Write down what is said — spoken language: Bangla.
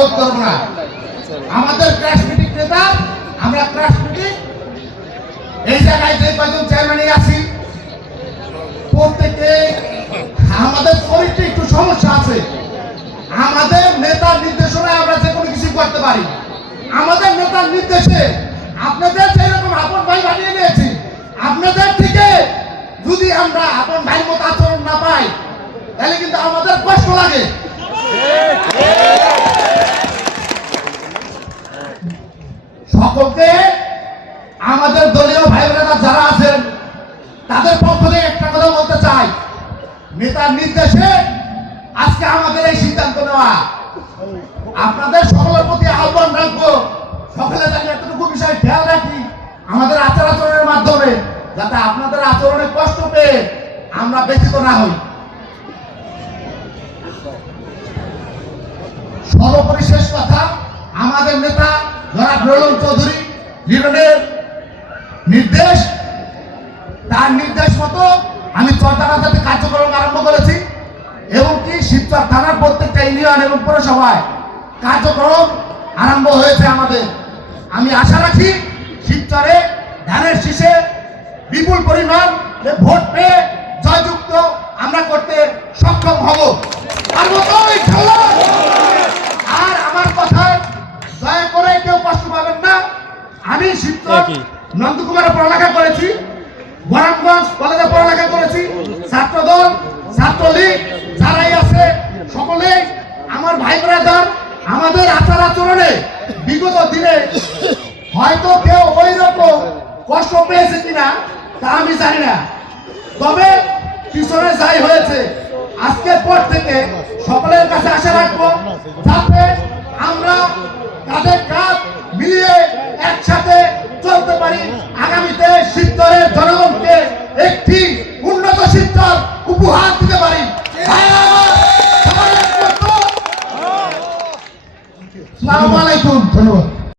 বোধ করবো না। আমাদের ক্রাশ মিটিং নেতা, আমরা ক্রাশ মিটিং এই জায়গায় যে কয়েকজন চেয়ারম্যানে আছি প্রত্যেকে আমাদের শরীরটা একটু সমস্যা আছে। আমাদের নেতার নির্দেশনায় আমরা যে কোনো কিছু করতে পারি। আমাদের নেতার নির্দেশে আপনাদের যেরকম আপন ভাই বানিয়ে নিয়েছি, আপনাদের থেকে যদি আমরা আপন ভাই মতো আচরণ না পাই তাহলে কিন্তু আমাদের কষ্ট লাগে। সকলকে আমাদের দলীয় ভাই বোনেরা যারা আছেন তাদের পক্ষ থেকে একটা কথা বলতে চাই, নেতার নির্দেশে আজকে আমাদের এই সিদ্ধান্ত নেওয়া। আপনাদের সকলের প্রতি আহ্বান রাখবো, সকলে জানি এতটুকু বিষয় খেয়াল রাখি আমাদের আচার আচরণের মাধ্যমে, যাতে আপনাদের আচরণে কষ্ট পেয়ে আমরা ব্যথিত না হই। সর্বোপরি শেষ কথা, আমাদের নেতা জনাব রোলন চৌধুরী লিটনের নির্দেশ, তার নির্দেশ মতো আমি চরতারাতে কার্যক্রম আরম্ভ করেছি এবং কি শিবচর থানার প্রত্যেকটা ইউনিয়ন এবং পৌরসভায় কার্যক্রম আরম্ভ হয়েছে আমাদের। আমি আশা রাখি শিবচরে ধানের শীষে বিপুল পরিমাণ ভোট পেয়ে জয়যুক্ত আমরা করতে সক্ষম হব। আর আমার কথায় দয়া করে কেউ কষ্ট পাবেন না। আমি শিবচর নন্দকুমারে পড়ালেখা করেছি, বরামগঞ্জ কলেজে পড়ালেখা করেছি, ছাত্রদল ছাত্রলীগ যারাই আছে সকলে আমার ভাই ব্রাদার। আমাদের আচার আচরণে বিগত দিনে হয়তো কেউ ওই রকম কষ্ট পেয়েছে কিনা তা আমি জানি না, তবে পিছনে যাই হয়েছে আজকের পর থেকে সকলের কাছে আশা রাখবো যাতে